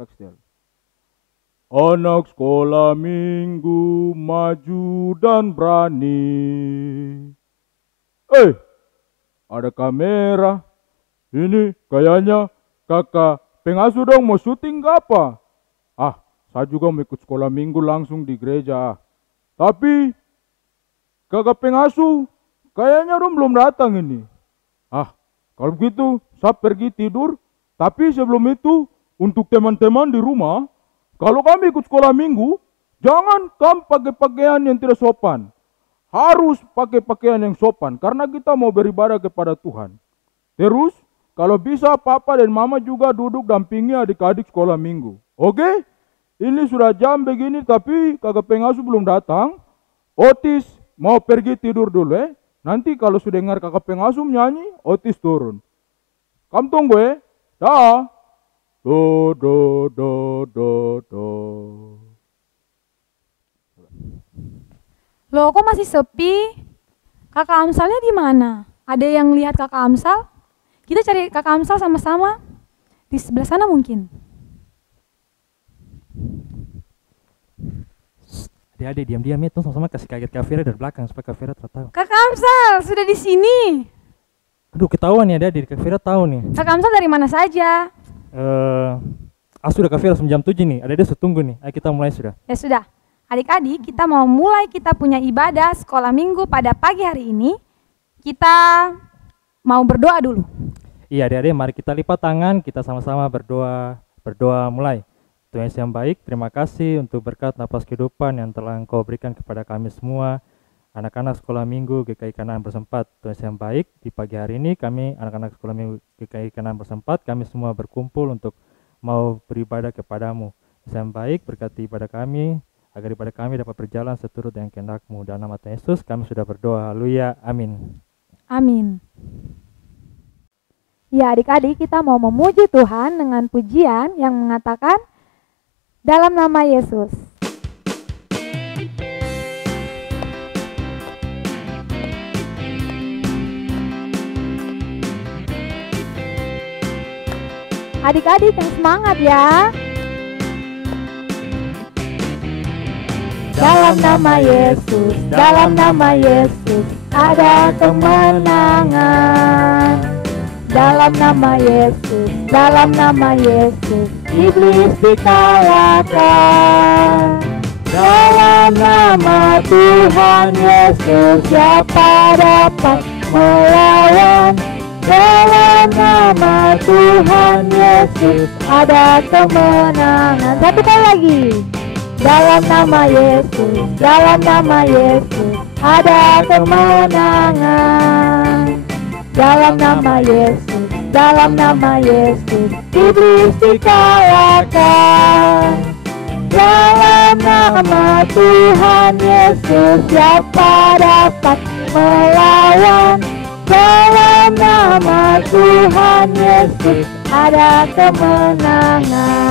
Kak setel. Anak sekolah minggu maju dan berani. Ada kamera. Ini kayaknya kakak pengasuh dong mau syuting gak apa? Saya juga mau ikut sekolah minggu langsung di gereja. Tapi kakak pengasuh kayaknya dong belum datang ini. Kalau begitu saya pergi tidur. Tapi sebelum itu untuk teman-teman di rumah, kalau kami ikut sekolah minggu, jangan kamu pakai pakaian yang tidak sopan. Harus pakai pakaian yang sopan karena kita mau beribadah kepada Tuhan. Terus, kalau bisa papa dan mama juga duduk dampingi adik-adik sekolah minggu. Oke? Ini sudah jam begini tapi kakak pengasuh belum datang. Otis mau pergi tidur dulu ya. Nanti kalau sudah dengar kakak pengasuh nyanyi, Otis turun. Kamu tunggu ya. Dah. Do do do do do. Loh, kok masih sepi? Kakak Amsalnya di mana? Ada yang lihat kakak Amsal? Kita cari kakak Amsal sama-sama. Di sebelah sana mungkin. Adik-adik diam-diam ya, sama-sama kasih kaget Kak Fira dari belakang supaya Kak Fira tahu. Kakak Amsal sudah di sini. Aduh, ketahuan ya adik, Kak Fira tahu nih. Kakak Amsal dari mana saja? Sudah Kak Fira jam 7 nih, adik-adik sudah tunggu nih. Ayo kita mulai sudah. Ya sudah. Adik-adik, kita mau mulai kita punya ibadah sekolah minggu pada pagi hari ini. Kita mau berdoa dulu. Iya adik-adik, mari kita lipat tangan, kita sama-sama berdoa mulai. Tuhan Yesus yang baik, terima kasih untuk berkat napas kehidupan yang telah Engkau berikan kepada kami semua, anak-anak sekolah minggu GKI Kanaan Bersempat. Tuhan Yesus yang baik, di pagi hari ini kami anak-anak sekolah minggu GKI Kanaan Bersempat, kami semua berkumpul untuk mau beribadah kepadamu. Tuhan Yesus yang baik, berkati ibadah kami, agar ibadah kami dapat berjalan seturut dengan kehendak-Mu. Dalam nama Tuhan Yesus kami sudah berdoa, haleluya, amin. Amin. Ya adik-adik, kita mau memuji Tuhan dengan pujian yang mengatakan, dalam nama Yesus. Adik-adik yang semangat ya. Dalam nama Yesus, dalam nama Yesus, ada kemenangan. Dalam nama Yesus, dalam nama Yesus, iblis dikalahkan. Dalam nama Tuhan Yesus, siapa dapat melawan? Dalam nama Tuhan Yesus, ada kemenangan. Satu kali lagi. Dalam nama Yesus, dalam nama Yesus, ada kemenangan. Dalam nama Yesus, dalam nama Yesus, iblis dikalahkan. Dalam nama Tuhan Yesus, siapa dapat melawan? Dalam nama Tuhan Yesus, ada kemenangan.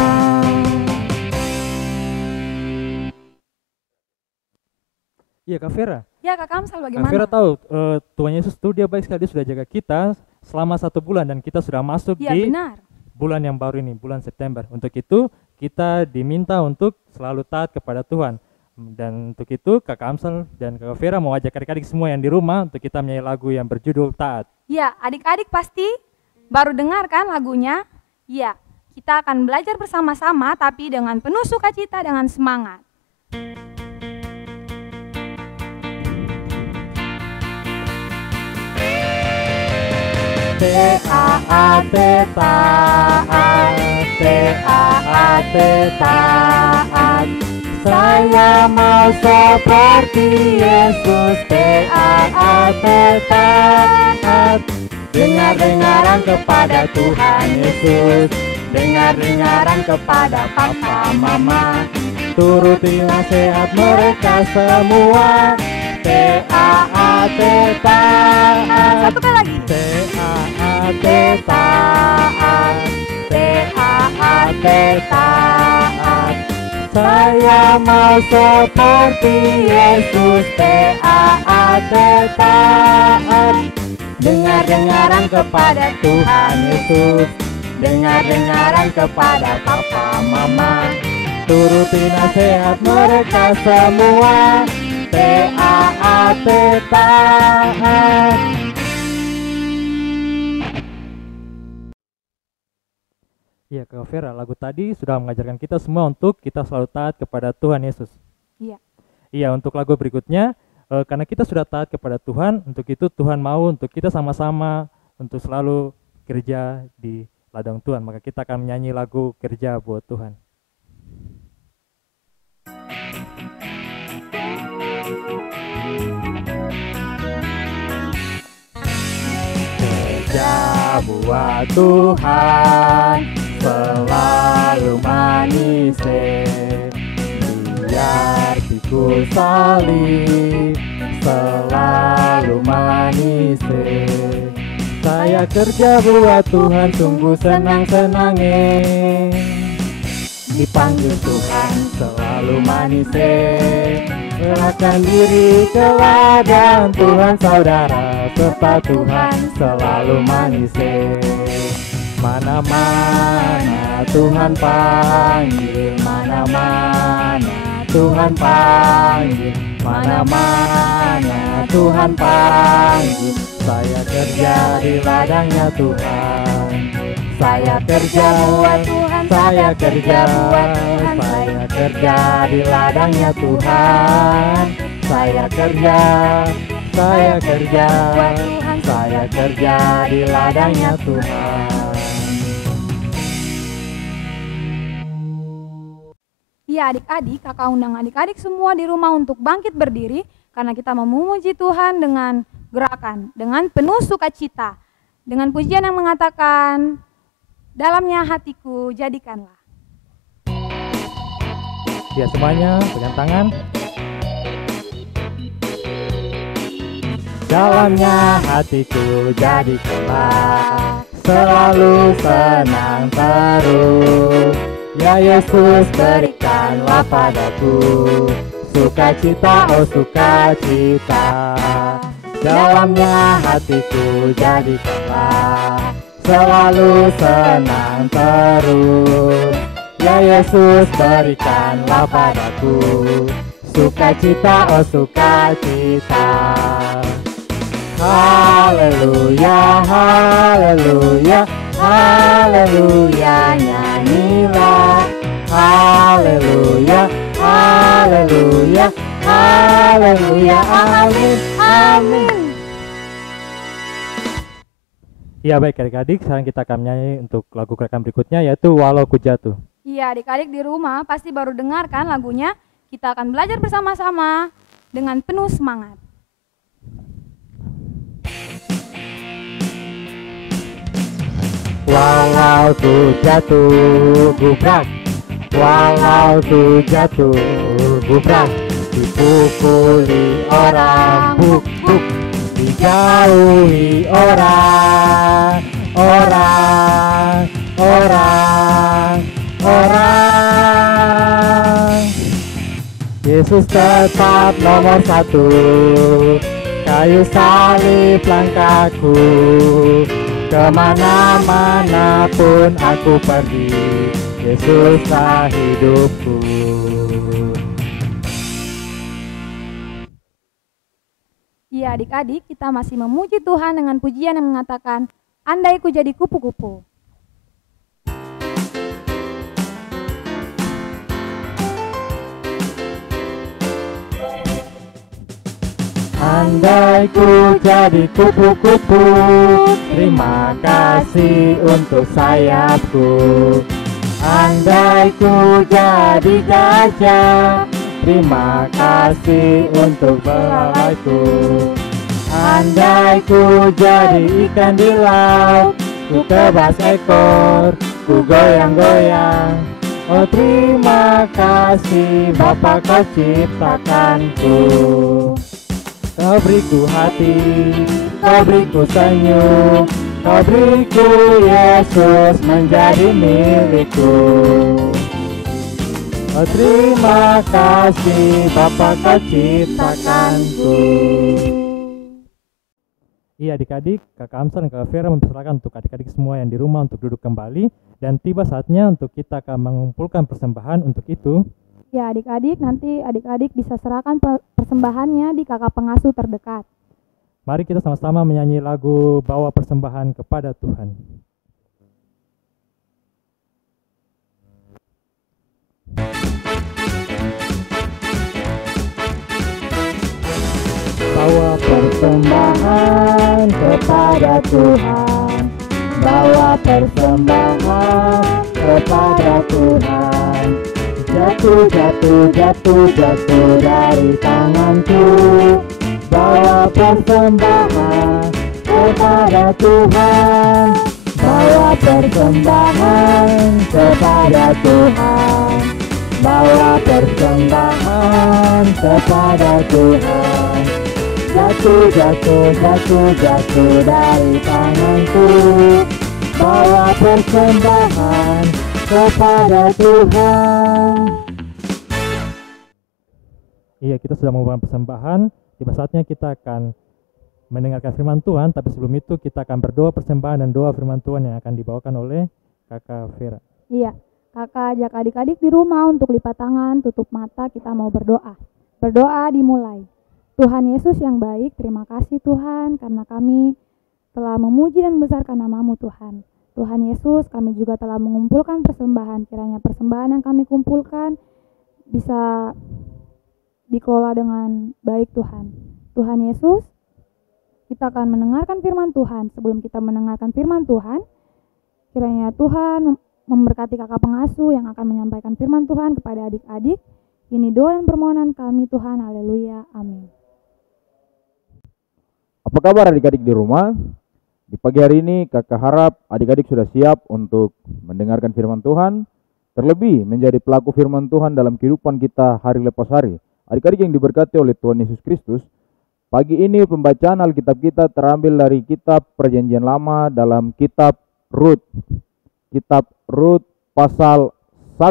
Iya Kak Fira. Ya Kak Amsal bagaimana? Kak Fira tahu Tuhan Yesus tuh dia baik sekali, dia sudah jaga kita selama 1 bulan dan kita sudah masuk Ya, di benar. bulan yang baru ini, bulan September. Untuk itu kita diminta untuk selalu taat kepada Tuhan. Dan untuk itu Kak Amsal dan Kak Fira mau ajak adik-adik semua yang di rumah untuk kita menyanyi lagu yang berjudul Taat. Ya, adik-adik pasti baru dengar kan lagunya? Ya, kita akan belajar bersama-sama tapi dengan penuh sukacita, dengan semangat. Taat, taat, taat. Saya mau seperti Yesus. Taat, taat. Dengar-dengaran kepada Tuhan Yesus. Dengar-dengaran kepada papa mama. Turuti nasihat mereka semua. Taat, taat. Satu kali lagi. Taat, taat. Taat, taat. Saya mau seperti Yesus. Taat, taat. Dengar-dengaran kepada Tuhan Yesus. dengar-dengaran kepada papa mama. Turuti nasihat mereka semua, taat, taat. Iya, Kak Vera, lagu tadi sudah mengajarkan kita semua untuk kita selalu taat kepada Tuhan Yesus. Iya. Iya, untuk lagu berikutnya, karena kita sudah taat kepada Tuhan, untuk itu Tuhan mau untuk kita sama-sama untuk selalu kerja di ladang Tuhan. Maka kita akan menyanyi lagu Kerja Buat Tuhan. Kerja buat Tuhan selalu manis, biar pikul salib selalu manis. Saya kerja buat Tuhan sungguh senang-senangnya, dipanggil Tuhan selalu manis. Serahkan diri ke ladang Tuhan saudara, serta Tuhan selalu manis. Mana-mana Tuhan panggil, mana-mana Tuhan panggil, mana-mana Tuhan panggil. Saya kerja di ladangnya Tuhan, saya kerja buat Tuhan, saya kerja buat Tuhan, saya kerja di ladangnya Tuhan, saya kerja buat Tuhan, saya kerja di ladangnya Tuhan. Iya adik-adik, kakak undang adik-adik semua di rumah untuk bangkit berdiri karena kita memuji Tuhan dengan gerakan, dengan penuh sukacita, dengan pujian yang mengatakan, dalamnya hatiku jadikanlah. Ya, semuanya pegang tangan. Dalamnya hatiku jadikanlah selalu senang terus. Ya Yesus, berikanlah padaku sukacita, oh sukacita. Dalamnya hatiku jadikanlah selalu senang terus. Ya Yesus, berikanlah padaku sukacita, oh sukacita. Haleluya, haleluya, haleluya, nyanyilah. Haleluya, haleluya, haleluya, amin, amin. Ya, baik adik-adik, sekarang kita akan menyanyi untuk lagu gerakan berikutnya, yaitu Walau Ku Jatuh. Iya adik-adik di rumah pasti baru dengarkan lagunya. Kita akan belajar bersama-sama dengan penuh semangat. Walau ku jatuh gubrak, walau ku jatuh gubrak, dipukuli orang, buk buk, dijauhi orang, orang, orang, orang. Yesus tetap nomor satu, kayu salib langkahku. Kemana-mana pun aku pergi, Yesuslah hidupku. Iya adik-adik, kita masih memuji Tuhan dengan pujian yang mengatakan, andai ku jadi kupu-kupu. Andai ku jadi kupu-kupu, terima kasih untuk sayapku. Andai ku jadi gajah, terima kasih untuk belalaiku. Andai ku jadi ikan di laut, ku tebas ekor, ku goyang-goyang. Oh terima kasih Bapa, kau ciptakanku. Kau beriku hati, kau beriku senyum, kau beriku Yesus menjadi milikku. Oh terima kasih Bapa, kau ciptakanku. Iya adik-adik, Kakak Amsal dan Kakak Vera mempersilakan untuk adik-adik semua yang di rumah untuk duduk kembali. Dan tiba saatnya untuk kita akan mengumpulkan persembahan untuk itu. Ya adik-adik, nanti adik-adik bisa serahkan persembahannya di kakak pengasuh terdekat. Mari kita sama-sama menyanyi lagu Bawa Persembahan kepada Tuhan. Bawa persembahan kepada Tuhan, bawa persembahan kepada Tuhan. Jatuh, jatuh, jatuh, jatuh dari tanganku. Bawa persembahan kepada Tuhan, bawa persembahan kepada Tuhan, bawa persembahan kepada Tuhan. Jatuh, jatuh, jatuh, jatuh dari tanganku. Bawa persembahan kepada Tuhan. Iya, kita sudah membawa persembahan. Tiba saatnya kita akan mendengarkan firman Tuhan, tapi sebelum itu kita akan berdoa persembahan dan doa firman Tuhan yang akan dibawakan oleh Kakak Vera. Iya, kakak ajak adik-adik di rumah untuk lipat tangan, tutup mata, kita mau berdoa. Berdoa dimulai. Tuhan Yesus yang baik, terima kasih Tuhan karena kami telah memuji dan membesarkan nama-Mu Tuhan. Tuhan Yesus, kami juga telah mengumpulkan persembahan. Kiranya persembahan yang kami kumpulkan bisa dikelola dengan baik Tuhan. Tuhan Yesus, kita akan mendengarkan firman Tuhan. Sebelum kita mendengarkan firman Tuhan, kiranya Tuhan memberkati kakak pengasuh yang akan menyampaikan firman Tuhan kepada adik-adik. Ini doa dan permohonan kami Tuhan, haleluya, amin. Apa kabar adik-adik di rumah? Di pagi hari ini kakak harap adik-adik sudah siap untuk mendengarkan firman Tuhan, terlebih menjadi pelaku firman Tuhan dalam kehidupan kita hari lepas hari. Adik-adik yang diberkati oleh Tuhan Yesus Kristus, pagi ini pembacaan Alkitab kita terambil dari kitab Perjanjian Lama dalam kitab Rut. Kitab Rut pasal 1,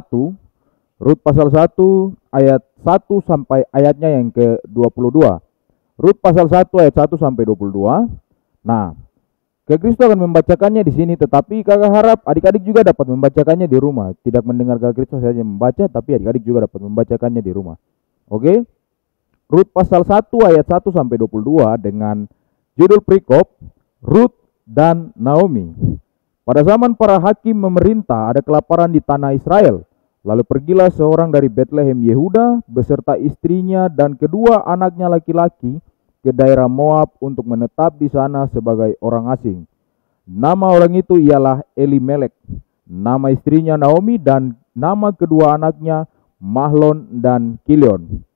Rut pasal 1 ayat 1 sampai ayatnya yang ke-22. Rut pasal 1 ayat 1 sampai 22. Nah, Kak Kristo akan membacakannya di sini, tetapi kakak harap adik-adik juga dapat membacakannya di rumah. Tidak mendengar Kak Kristo saja membaca, tapi adik-adik juga dapat membacakannya di rumah. Oke? Rut pasal 1 ayat 1 sampai 22 dengan judul perikop Rut dan Naomi. Pada zaman para hakim memerintah, ada kelaparan di tanah Israel. Lalu pergilah seorang dari Betlehem Yehuda beserta istrinya dan kedua anaknya laki-laki ke daerah Moab untuk menetap di sana sebagai orang asing. Nama orang itu ialah Elimelek, nama istrinya Naomi dan nama kedua anaknya Mahlon dan Kilion.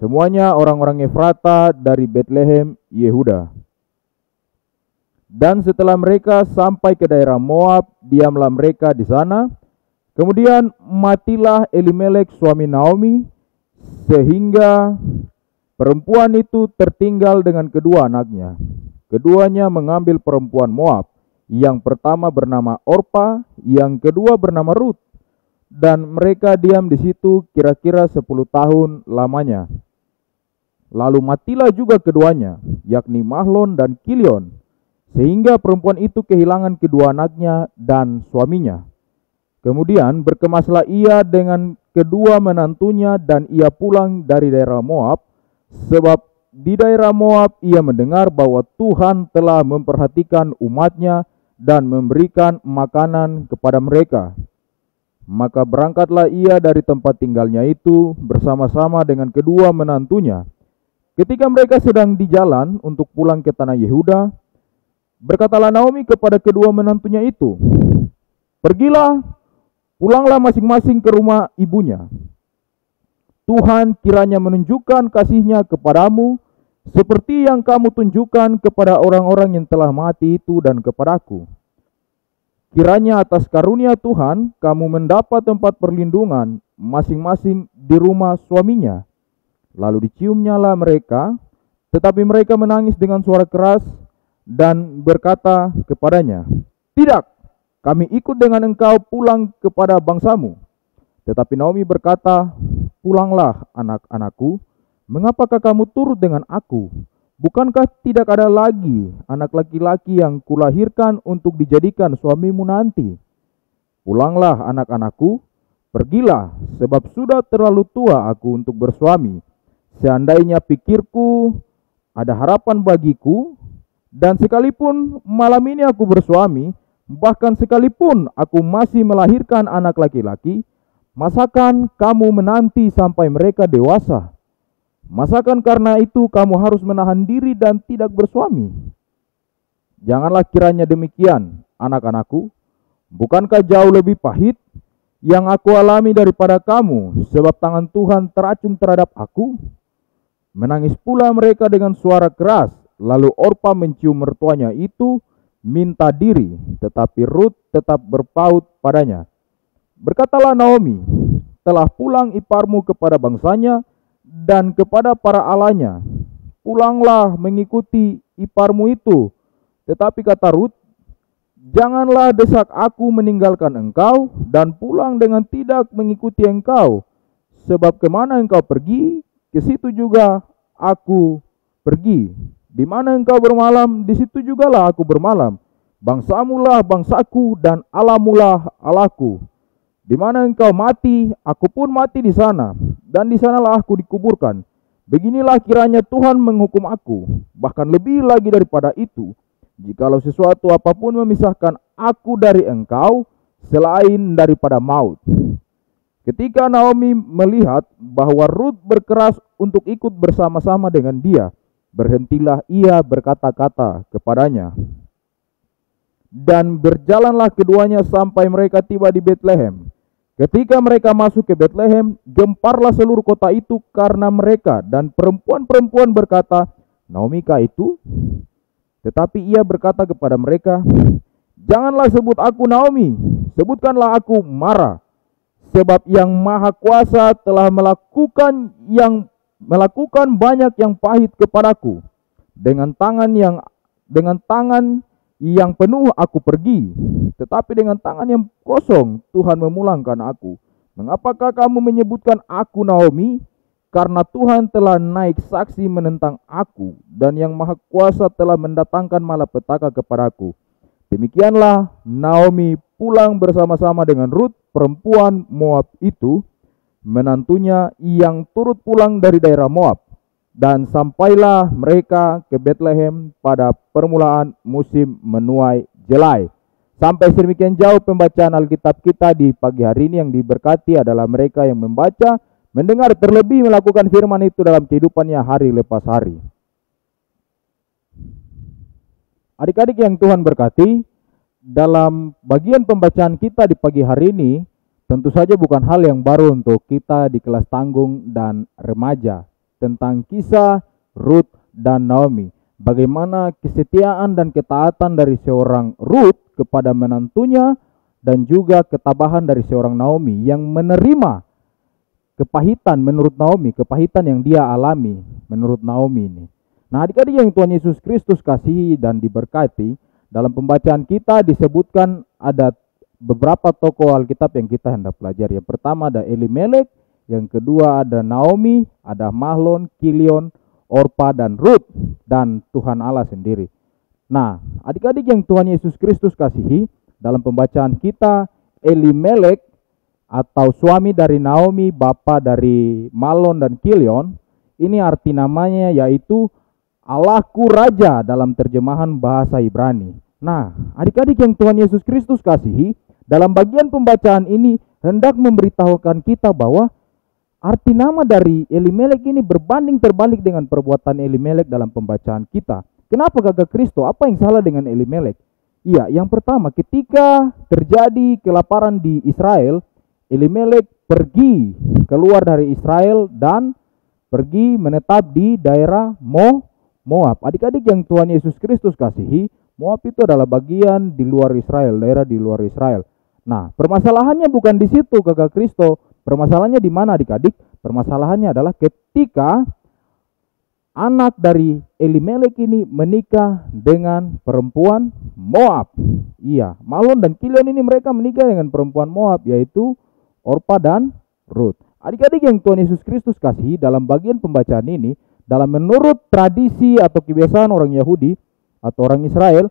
Semuanya orang-orang Efrata dari Betlehem Yehuda. Dan setelah mereka sampai ke daerah Moab, diamlah mereka di sana. Kemudian matilah Elimelek suami Naomi, sehingga perempuan itu tertinggal dengan kedua anaknya. Keduanya mengambil perempuan Moab. Yang pertama bernama Orpa, yang kedua bernama Rut. Dan mereka diam di situ kira-kira 10 tahun lamanya. Lalu matilah juga keduanya, yakni Mahlon dan Kilion, sehingga perempuan itu kehilangan kedua anaknya dan suaminya. Kemudian berkemaslah ia dengan kedua menantunya dan ia pulang dari daerah Moab, sebab di daerah Moab ia mendengar bahwa Tuhan telah memperhatikan umatnya dan memberikan makanan kepada mereka. Maka berangkatlah ia dari tempat tinggalnya itu bersama-sama dengan kedua menantunya. Ketika mereka sedang di jalan untuk pulang ke tanah Yehuda, berkatalah Naomi kepada kedua menantunya itu, "Pergilah, pulanglah masing-masing ke rumah ibunya. Tuhan kiranya menunjukkan kasih-Nya kepadamu, seperti yang kamu tunjukkan kepada orang-orang yang telah mati itu dan kepadaku. Kiranya atas karunia Tuhan, kamu mendapat tempat perlindungan masing-masing di rumah suaminya." Lalu diciumnyalah mereka, tetapi mereka menangis dengan suara keras dan berkata kepadanya, "Tidak, kami ikut dengan engkau pulang kepada bangsamu." Tetapi Naomi berkata, "Pulanglah anak-anakku, mengapakah kamu turut dengan aku? Bukankah tidak ada lagi anak laki-laki yang kulahirkan untuk dijadikan suamimu nanti? Pulanglah anak-anakku, pergilah, sebab sudah terlalu tua aku untuk bersuami. Seandainya pikirku ada harapan bagiku, dan sekalipun malam ini aku bersuami, bahkan sekalipun aku masih melahirkan anak laki-laki, masakan kamu menanti sampai mereka dewasa? Masakan karena itu kamu harus menahan diri dan tidak bersuami? Janganlah kiranya demikian, anak-anakku. Bukankah jauh lebih pahit yang aku alami daripada kamu, sebab tangan Tuhan teracung terhadap aku? Menangis pula mereka dengan suara keras. Lalu Orpa mencium mertuanya itu, minta diri, tetapi Rut tetap berpaut padanya. Berkatalah Naomi, telah pulang iparmu kepada bangsanya dan kepada para allahnya. Pulanglah mengikuti iparmu itu. Tetapi kata Rut, janganlah desak aku meninggalkan engkau dan pulang dengan tidak mengikuti engkau. Sebab kemana engkau pergi, ke situ juga aku pergi. Di mana engkau bermalam, di situ jugalah aku bermalam. Bangsamulah bangsaku dan Allahmulah Allahku. Di mana engkau mati, aku pun mati di sana, dan di sanalah aku dikuburkan. Beginilah kiranya Tuhan menghukum aku, bahkan lebih lagi daripada itu, jikalau sesuatu apapun memisahkan aku dari engkau, selain daripada maut. Ketika Naomi melihat bahwa Rut berkeras untuk ikut bersama-sama dengan dia, berhentilah ia berkata-kata kepadanya. Dan berjalanlah keduanya sampai mereka tiba di Betlehem. Ketika mereka masuk ke Betlehem, gemparlah seluruh kota itu karena mereka, dan perempuan-perempuan berkata, Naomi kah itu? Tetapi ia berkata kepada mereka, janganlah sebut aku Naomi, sebutkanlah aku Mara, sebab Yang Maha Kuasa telah melakukan banyak yang pahit kepadaku. Dengan tangan yang penuh aku pergi, tetapi dengan tangan yang kosong Tuhan memulangkan aku. Mengapakah kamu menyebutkan aku Naomi? Karena Tuhan telah naik saksi menentang aku, dan Yang Maha Kuasa telah mendatangkan malapetaka kepadaku. Demikianlah Naomi pulang bersama-sama dengan Rut, perempuan Moab itu, menantunya yang turut pulang dari daerah Moab. Dan sampailah mereka ke Betlehem pada permulaan musim menuai jelai. Sampai sedemikian jauh pembacaan Alkitab kita di pagi hari ini. Yang diberkati adalah mereka yang membaca, mendengar, terlebih melakukan firman itu dalam kehidupannya hari lepas hari. Adik-adik yang Tuhan berkati, dalam bagian pembacaan kita di pagi hari ini, tentu saja bukan hal yang baru untuk kita di kelas tanggung dan remaja, tentang kisah Rut dan Naomi. Bagaimana kesetiaan dan ketaatan dari seorang Rut kepada menantunya, dan juga ketabahan dari seorang Naomi yang menerima kepahitan menurut Naomi, kepahitan yang dia alami menurut Naomi ini. Nah, adik-adik yang Tuhan Yesus Kristus kasihi dan diberkati, dalam pembacaan kita disebutkan ada beberapa tokoh Alkitab yang kita hendak pelajari. Yang pertama ada Elimelek, yang kedua ada Naomi, ada Mahlon, Kilion, Orpa, dan Rut, dan Tuhan Allah sendiri. Nah, adik-adik yang Tuhan Yesus Kristus kasihi, dalam pembacaan kita Elimelek atau suami dari Naomi, bapa dari Mahlon dan Kilion, ini arti namanya yaitu Allahku Raja dalam terjemahan bahasa Ibrani. Nah, adik-adik yang Tuhan Yesus Kristus kasihi, dalam bagian pembacaan ini hendak memberitahukan kita bahwa arti nama dari Elimelek ini berbanding terbalik dengan perbuatan Elimelek dalam pembacaan kita. Kenapa Kakak Kristo? Apa yang salah dengan Elimelek? Iya, yang pertama, ketika terjadi kelaparan di Israel, Elimelek pergi keluar dari Israel dan pergi menetap di daerah Moab. Adik-adik yang Tuhan Yesus Kristus kasihi, Moab itu adalah bagian di luar Israel, daerah di luar Israel. Nah, permasalahannya bukan di situ Kakak Kristo. Permasalahannya di mana adik-adik? Permasalahannya adalah ketika anak dari Elimelek ini menikah dengan perempuan Moab. Iya, Mahlon dan Kilion ini mereka menikah dengan perempuan Moab, yaitu Orpa dan Rut. Adik-adik yang Tuhan Yesus Kristus kasihi, dalam bagian pembacaan ini dalam menurut tradisi atau kebiasaan orang Yahudi atau orang Israel,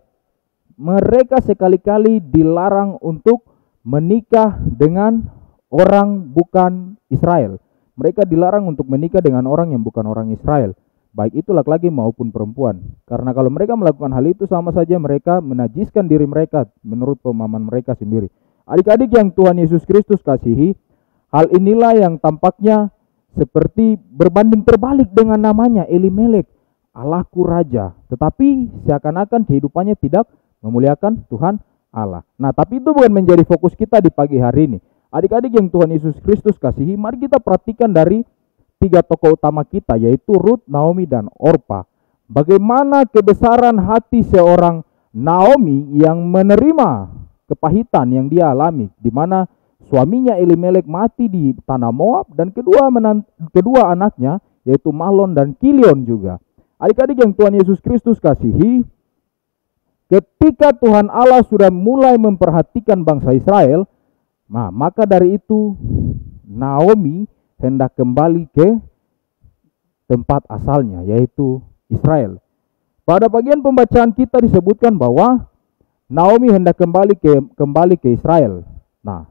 mereka sekali-kali dilarang untuk menikah dengan orang bukan Israel. Mereka dilarang untuk menikah dengan orang yang bukan orang Israel, baik itu laki-laki maupun perempuan. Karena kalau mereka melakukan hal itu, sama saja mereka menajiskan diri mereka menurut pemahaman mereka sendiri. Adik-adik yang Tuhan Yesus Kristus kasihi, hal inilah yang tampaknya seperti berbanding terbalik dengan namanya Elimelek, Allahku Raja. Tetapi seakan-akan kehidupannya tidak memuliakan Tuhan Allah. Nah, tapi itu bukan menjadi fokus kita di pagi hari ini. Adik-adik yang Tuhan Yesus Kristus kasihi, mari kita perhatikan dari 3 tokoh utama kita, yaitu Rut, Naomi, dan Orpa. Bagaimana kebesaran hati seorang Naomi yang menerima kepahitan yang dia alami, di mana suaminya Elimelek mati di tanah Moab, dan kedua anaknya yaitu Mahlon dan Kilion juga. Adik-adik yang Tuhan Yesus Kristus kasihi, ketika Tuhan Allah sudah mulai memperhatikan bangsa Israel, nah, maka dari itu Naomi hendak kembali ke tempat asalnya, yaitu Israel. Pada bagian pembacaan kita disebutkan bahwa Naomi hendak kembali ke Israel. Nah,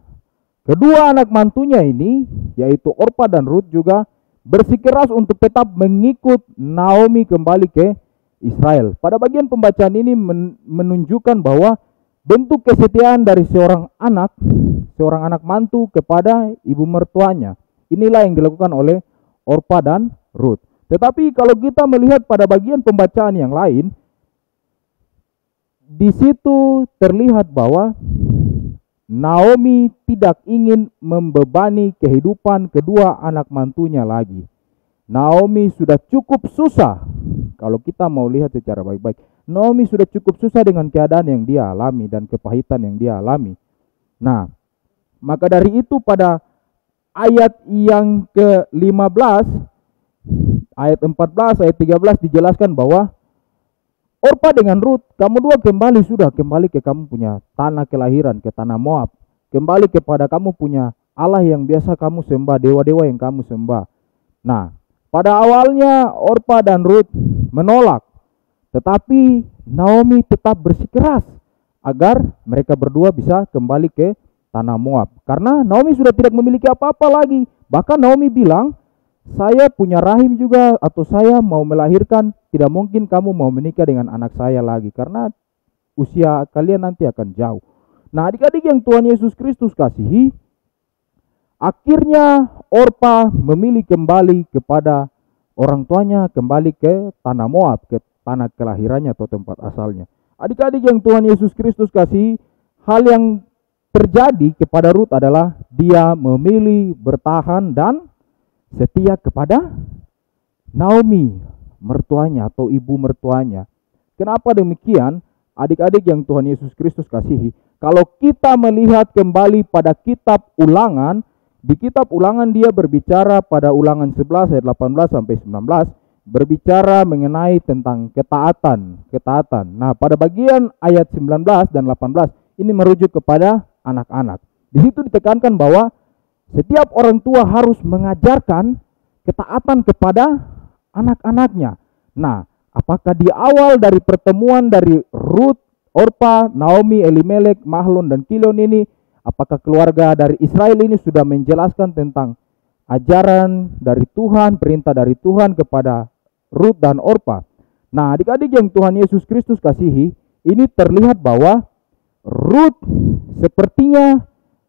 kedua anak mantunya ini, yaitu Orpa dan Rut, juga bersikeras untuk tetap mengikut Naomi kembali ke Israel. Pada bagian pembacaan ini menunjukkan bahwa bentuk kesetiaan dari seorang anak mantu kepada ibu mertuanya. Inilah yang dilakukan oleh Orpa dan Rut. Tetapi kalau kita melihat pada bagian pembacaan yang lain, di situ terlihat bahwa Naomi tidak ingin membebani kehidupan kedua anak mantunya lagi. Naomi sudah cukup susah. Kalau kita mau lihat secara baik-baik, Naomi sudah cukup susah dengan keadaan yang dia alami dan kepahitan yang dia alami. Nah, maka dari itu pada ayat yang ke-15, ayat 14, ayat 13 dijelaskan bahwa Orpa dengan Rut, kamu dua kembali ke kamu punya tanah kelahiran, ke tanah Moab. Kembali kepada kamu punya Allah yang biasa kamu sembah, dewa-dewa yang kamu sembah. Nah, pada awalnya Orpa dan Rut menolak, tetapi Naomi tetap bersikeras agar mereka berdua bisa kembali ke tanah Moab. Karena Naomi sudah tidak memiliki apa-apa lagi. Bahkan Naomi bilang, saya punya rahim juga, atau saya mau melahirkan, tidak mungkin kamu mau menikah dengan anak saya lagi, karena usia kalian nanti akan jauh. Nah, adik-adik yang Tuhan Yesus Kristus kasihi, akhirnya Orpa memilih kembali kepada orang tuanya, kembali ke tanah Moab, ke tanah kelahirannya atau tempat asalnya. Adik-adik yang Tuhan Yesus Kristus kasihi, hal yang terjadi kepada Rut adalah dia memilih bertahan dan setia kepada Naomi, mertuanya atau ibu mertuanya. Kenapa demikian? Adik-adik yang Tuhan Yesus Kristus kasihi, kalau kita melihat kembali pada kitab Ulangan, di kitab Ulangan dia berbicara pada Ulangan 11 ayat 18 sampai 19, berbicara mengenai tentang ketaatan. Nah, pada bagian ayat 19 dan 18 ini merujuk kepada anak-anak. Di situ ditekankan bahwa setiap orang tua harus mengajarkan ketaatan kepada anak-anaknya. Nah, apakah di awal dari pertemuan dari Rut, Orpa, Naomi, Elimelek, Mahlon, dan Kilion ini, apakah keluarga dari Israel ini sudah menjelaskan tentang ajaran dari Tuhan, perintah dari Tuhan kepada Rut dan Orpa? Nah, adik-adik yang Tuhan Yesus Kristus kasihi, ini terlihat bahwa Rut sepertinya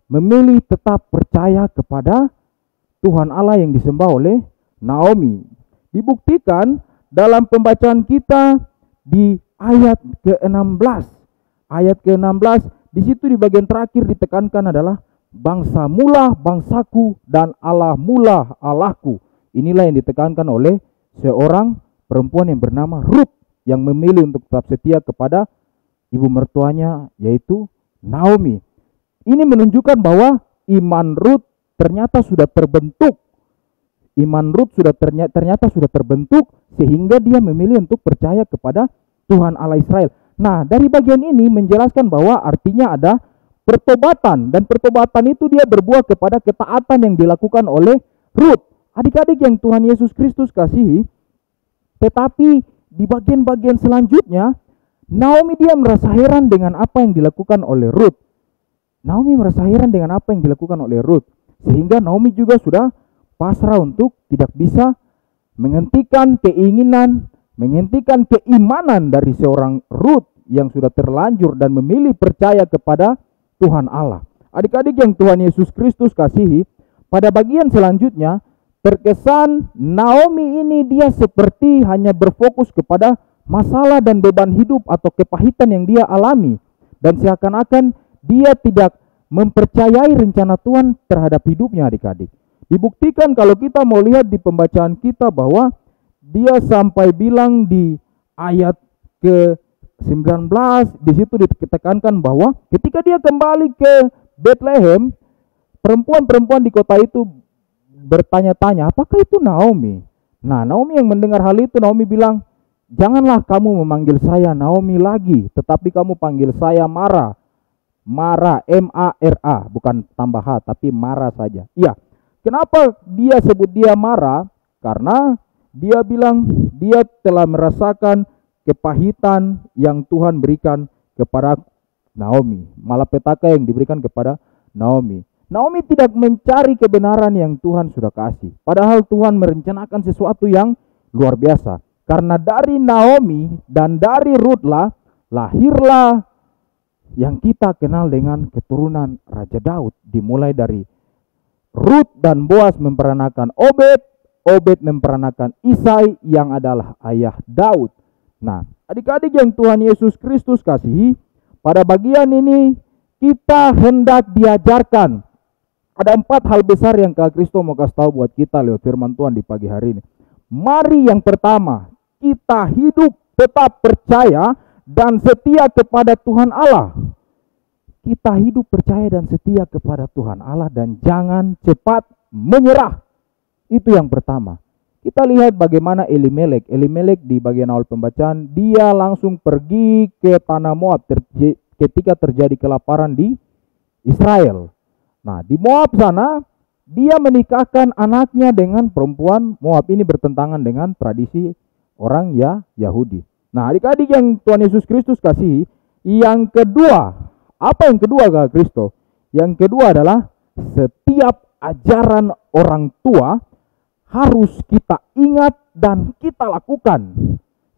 memilih tetap percaya kepada Tuhan Allah yang disembah oleh Naomi. Dibuktikan dalam pembacaan kita di ayat ke-16. Ayat ke-16, di situ di bagian terakhir ditekankan adalah bangsa mula bangsaku dan Allah mula Allahku. Inilah yang ditekankan oleh seorang perempuan yang bernama Rut, yang memilih untuk tetap setia kepada ibu mertuanya, yaitu Naomi. Ini menunjukkan bahwa iman Rut ternyata sudah terbentuk. Iman Rut ternyata sudah terbentuk sehingga dia memilih untuk percaya kepada Tuhan Allah Israel. Nah, dari bagian ini menjelaskan bahwa artinya ada pertobatan, dan pertobatan itu dia berbuah kepada ketaatan yang dilakukan oleh Rut. Adik-adik yang Tuhan Yesus Kristus kasihi, Tetapi di bagian-bagian selanjutnya, Naomi dia merasa heran dengan apa yang dilakukan oleh Ruth. Naomi merasa heran dengan apa yang dilakukan oleh Ruth. Sehingga Naomi juga sudah pasrah untuk tidak bisa menghentikan keinginan, menghentikan keimanan dari seorang Ruth yang sudah terlanjur dan memilih percaya kepada Tuhan Allah. Adik-adik yang Tuhan Yesus Kristus kasihi, pada bagian selanjutnya terkesan Naomi ini dia seperti hanya berfokus kepada masalah dan beban hidup atau kepahitan yang dia alami, dan seakan-akan dia tidak mempercayai rencana Tuhan terhadap hidupnya. Adik-adik, dibuktikan kalau kita mau lihat di pembacaan kita bahwa dia sampai bilang di ayat ke-19, di situ ditekankan bahwa ketika dia kembali ke Bethlehem, perempuan-perempuan di kota itu bertanya-tanya, apakah itu Naomi? Nah, Naomi yang mendengar hal itu, Naomi bilang, janganlah kamu memanggil saya Naomi lagi, tetapi kamu panggil saya Mara. Mara, M-A-R-A, bukan tambah H, tapi Mara saja. Iya, kenapa dia sebut dia Mara? Karena dia bilang dia telah merasakan kepahitan yang Tuhan berikan kepada Naomi, malapetaka yang diberikan kepada Naomi. Naomi tidak mencari kebenaran yang Tuhan sudah kasih. Padahal Tuhan merencanakan sesuatu yang luar biasa. Karena dari Naomi dan dari Ruth lahirlah yang kita kenal dengan keturunan Raja Daud. Dimulai dari Ruth dan Boaz memperanakan Obed, Obed memperanakan Isai yang adalah ayah Daud. Nah, adik-adik yang Tuhan Yesus Kristus kasihi, pada bagian ini kita hendak diajarkan. Ada 4 hal besar yang Kak Kristo mau kasih tahu buat kita lewat firman Tuhan di pagi hari ini. Mari yang pertama, kita hidup tetap percaya dan setia kepada Tuhan Allah. Kita hidup percaya dan setia kepada Tuhan Allah dan jangan cepat menyerah. Itu yang pertama. Kita lihat bagaimana Elimelek di bagian awal pembacaan, dia langsung pergi ke tanah Moab ketika terjadi kelaparan di Israel. Nah, di Moab sana dia menikahkan anaknya dengan perempuan Moab. Ini bertentangan dengan tradisi orang Yahudi. Nah, adik-adik yang Tuhan Yesus Kristus kasihi, yang kedua, apa yang kedua Kak Kristo? Yang kedua adalah setiap ajaran orang tua harus kita ingat dan kita lakukan.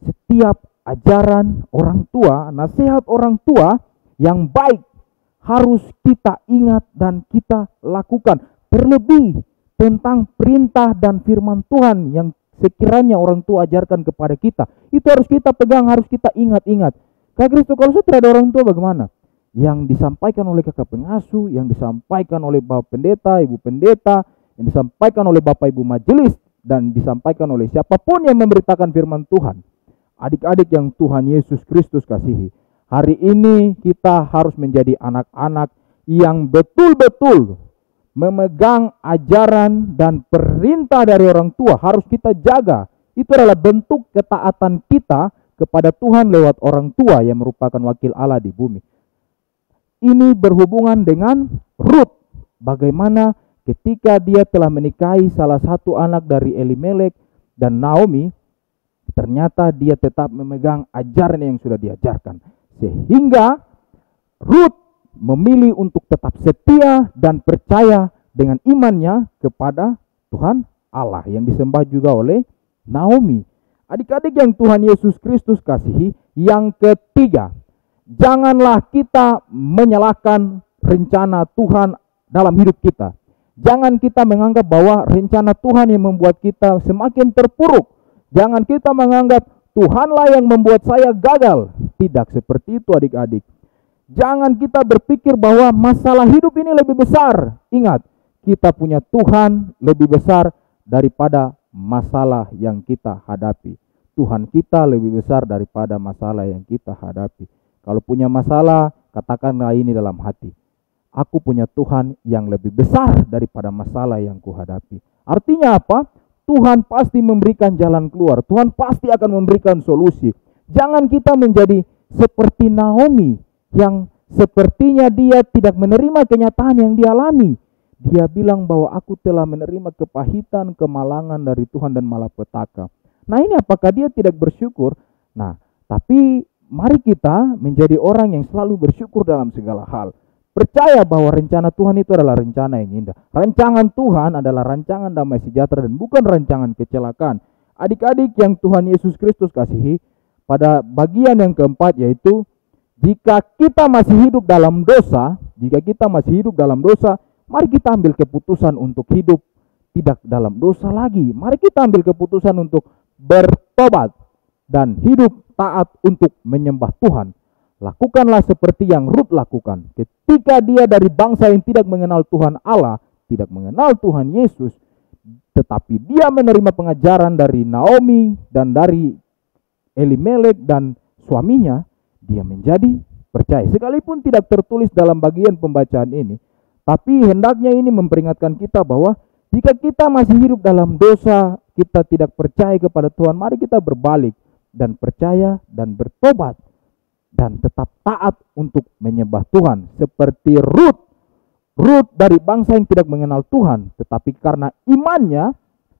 Setiap ajaran orang tua, nasihat orang tua yang baik harus kita ingat dan kita lakukan. Terlebih tentang perintah dan firman Tuhan yang sekiranya orang tua ajarkan kepada kita, itu harus kita pegang, harus kita ingat-ingat. Kak Kristo, kalau tidak ada orang tua bagaimana? Yang disampaikan oleh kakak pengasuh, yang disampaikan oleh bapak pendeta, ibu pendeta, yang disampaikan oleh bapak ibu majelis, dan disampaikan oleh siapapun yang memberitakan firman Tuhan. Adik-adik yang Tuhan Yesus Kristus kasihi, hari ini kita harus menjadi anak-anak yang betul-betul memegang ajaran dan perintah dari orang tua. Harus kita jaga. Itu adalah bentuk ketaatan kita kepada Tuhan lewat orang tua yang merupakan wakil Allah di bumi. Ini berhubungan dengan Ruth. Bagaimana ketika dia telah menikahi salah satu anak dari Elimelek dan Naomi, ternyata dia tetap memegang ajaran yang sudah diajarkan. Sehingga Ruth memilih untuk tetap setia dan percaya dengan imannya kepada Tuhan Allah yang disembah juga oleh Naomi. Adik-adik yang Tuhan Yesus Kristus kasihi, yang ketiga, janganlah kita menyalahkan rencana Tuhan dalam hidup kita. Jangan kita menganggap bahwa rencana Tuhan yang membuat kita semakin terpuruk. Jangan kita menganggap Tuhanlah yang membuat saya gagal. Tidak seperti itu adik-adik. Jangan kita berpikir bahwa masalah hidup ini lebih besar. Ingat, kita punya Tuhan lebih besar daripada masalah yang kita hadapi. Tuhan kita lebih besar daripada masalah yang kita hadapi. Kalau punya masalah, katakanlah ini dalam hati. Aku punya Tuhan yang lebih besar daripada masalah yang kuhadapi. Artinya apa? Tuhan pasti memberikan jalan keluar. Tuhan pasti akan memberikan solusi. Jangan kita menjadi seperti Naomi yang sepertinya dia tidak menerima kenyataan yang dialami. Dia bilang bahwa aku telah menerima kepahitan, kemalangan dari Tuhan dan malapetaka. Nah ini apakah dia tidak bersyukur? Nah, tapi mari kita menjadi orang yang selalu bersyukur dalam segala hal. Percaya bahwa rencana Tuhan itu adalah rencana yang indah. Rancangan Tuhan adalah rancangan damai sejahtera dan bukan rancangan kecelakaan. Adik-adik yang Tuhan Yesus Kristus kasihi, pada bagian yang keempat yaitu jika kita masih hidup dalam dosa, mari kita ambil keputusan untuk hidup tidak dalam dosa lagi. Mari kita ambil keputusan untuk bertobat dan hidup taat untuk menyembah Tuhan. Lakukanlah seperti yang Rut lakukan. Ketika dia dari bangsa yang tidak mengenal Tuhan Allah, tidak mengenal Tuhan Yesus, tetapi dia menerima pengajaran dari Naomi dan dari Elimelek dan suaminya, dia menjadi percaya. Sekalipun tidak tertulis dalam bagian pembacaan ini, tapi hendaknya ini memperingatkan kita bahwa jika kita masih hidup dalam dosa, kita tidak percaya kepada Tuhan, mari kita berbalik dan percaya dan bertobat dan tetap taat untuk menyembah Tuhan. Seperti Rut dari bangsa yang tidak mengenal Tuhan, tetapi karena imannya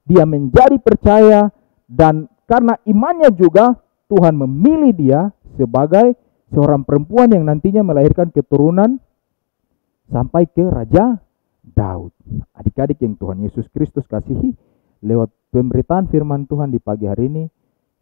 dia menjadi percaya, dan karena imannya juga Tuhan memilih dia sebagai seorang perempuan yang nantinya melahirkan keturunan sampai ke Raja Daud. Adik-adik yang Tuhan Yesus Kristus kasihi, lewat pemberitaan firman Tuhan di pagi hari ini,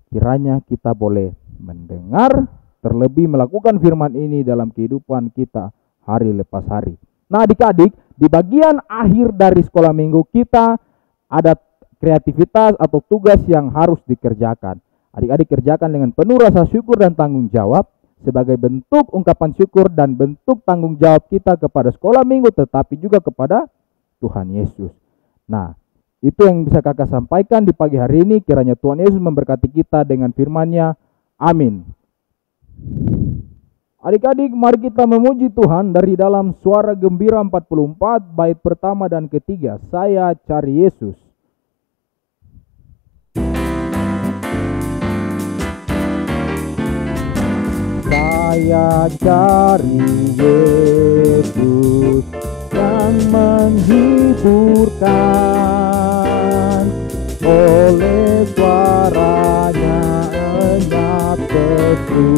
kiranya kita boleh mendengar, terlebih melakukan firman ini dalam kehidupan kita hari lepas hari. Nah adik-adik, di bagian akhir dari sekolah minggu kita ada kreativitas atau tugas yang harus dikerjakan. Adik-adik kerjakan dengan penuh rasa syukur dan tanggung jawab sebagai bentuk ungkapan syukur dan bentuk tanggung jawab kita kepada sekolah minggu, tetapi juga kepada Tuhan Yesus. Nah, itu yang bisa kakak sampaikan di pagi hari ini. Kiranya Tuhan Yesus memberkati kita dengan firman-Nya. Amin. Adik-adik, mari kita memuji Tuhan dari dalam Suara Gembira 44 bait pertama dan ketiga. Saya cari Yesus. Saya cari Yesus yang menghiburkan, oleh suaranya enyap kesusahan.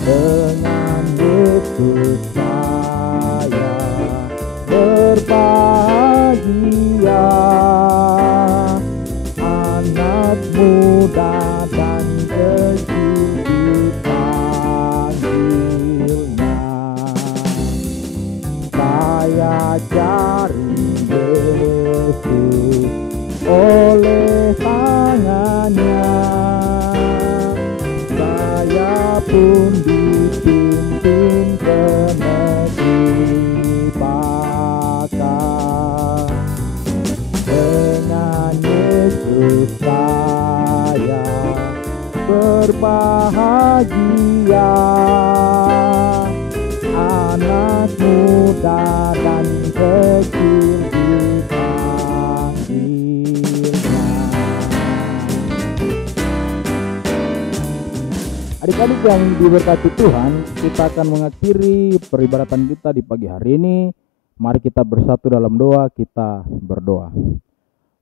Dengan Yesus saya berbahagia, anak muda dan kecil dipanggilnya. Saya cari Yesus oleh tangannya, saya pun dipimpin ke negeri bakal. Dengan Yesus saya berbahagia, anak muda dan kecil dipanggilnya. Adik-adik yang diberkati Tuhan, kita akan mengakhiri peribadatan kita di pagi hari ini. Mari kita bersatu dalam doa, kita berdoa.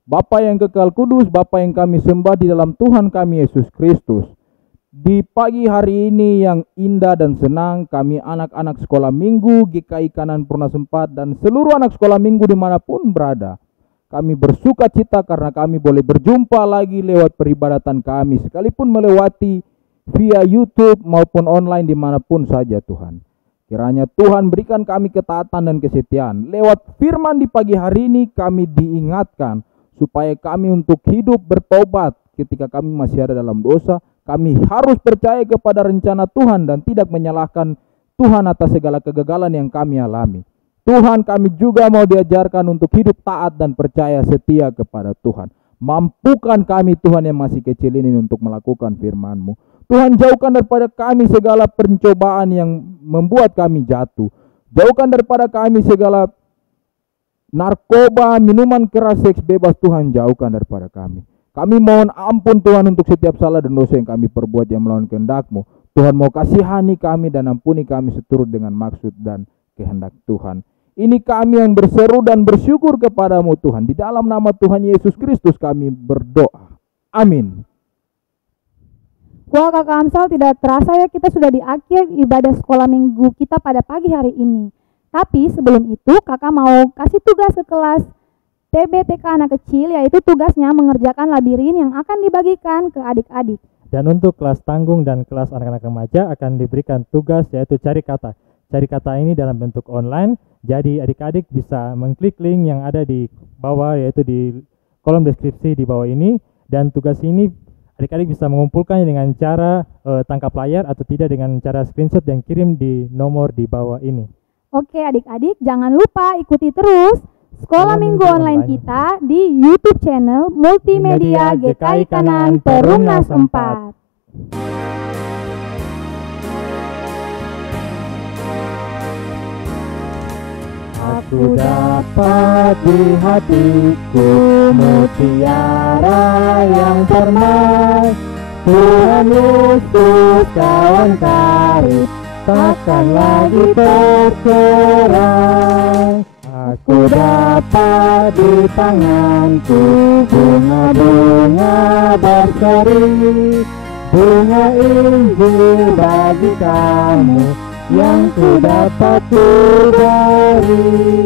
Bapa yang kekal kudus, Bapa yang kami sembah di dalam Tuhan kami Yesus Kristus, di pagi hari ini yang indah dan senang, kami anak-anak sekolah minggu GKI Kanan Purna Sempat dan seluruh anak sekolah minggu dimanapun berada, kami bersuka cita karena kami boleh berjumpa lagi lewat peribadatan kami, sekalipun melewati via YouTube maupun online dimanapun saja Tuhan. Kiranya Tuhan berikan kami ketaatan dan kesetiaan. Lewat firman di pagi hari ini kami diingatkan supaya kami untuk hidup bertobat ketika kami masih ada dalam dosa. Kami harus percaya kepada rencana Tuhan dan tidak menyalahkan Tuhan atas segala kegagalan yang kami alami. Tuhan, kami juga mau diajarkan untuk hidup taat dan percaya setia kepada Tuhan. Mampukan kami Tuhan yang masih kecil ini untuk melakukan firman-Mu. Tuhan, jauhkan daripada kami segala pencobaan yang membuat kami jatuh. Jauhkan daripada kami segala narkoba, minuman keras, seks bebas. Tuhan, jauhkan daripada kami. Kami mohon ampun Tuhan untuk setiap salah dan dosa yang kami perbuat yang melawan kehendak-Mu. Tuhan, mau kasihani kami dan ampuni kami seturut dengan maksud dan kehendak Tuhan. Ini kami yang berseru dan bersyukur kepadamu Tuhan. Di dalam nama Tuhan Yesus Kristus kami berdoa. Amin. Wah Kakak Amsal, tidak terasa ya kita sudah di akhir ibadah sekolah minggu kita pada pagi hari ini. Tapi sebelum itu Kakak mau kasih tugas ke kelas TBTK anak kecil, yaitu tugasnya mengerjakan labirin yang akan dibagikan ke adik-adik. Dan untuk kelas tanggung dan kelas anak-anak remaja akan diberikan tugas yaitu cari kata. Cari kata ini dalam bentuk online, jadi adik-adik bisa mengklik link yang ada di bawah, yaitu di kolom deskripsi di bawah ini. Dan tugas ini adik-adik bisa mengumpulkannya dengan cara tangkap layar atau tidak dengan cara screenshot dan kirim di nomor di bawah ini. Oke adik-adik, jangan lupa ikuti terus Sekolah Minggu Online kita di YouTube channel Multimedia GKI Kanan Perumnas 4. Aku dapat di hatiku mutiara yang permai, Tuhan Yesus kawan karib, takkan lagi tercerai. Aku dapat di tanganku bunga-bunga berseri, bunga Injil bagi kamu yang ku dapat ku beri.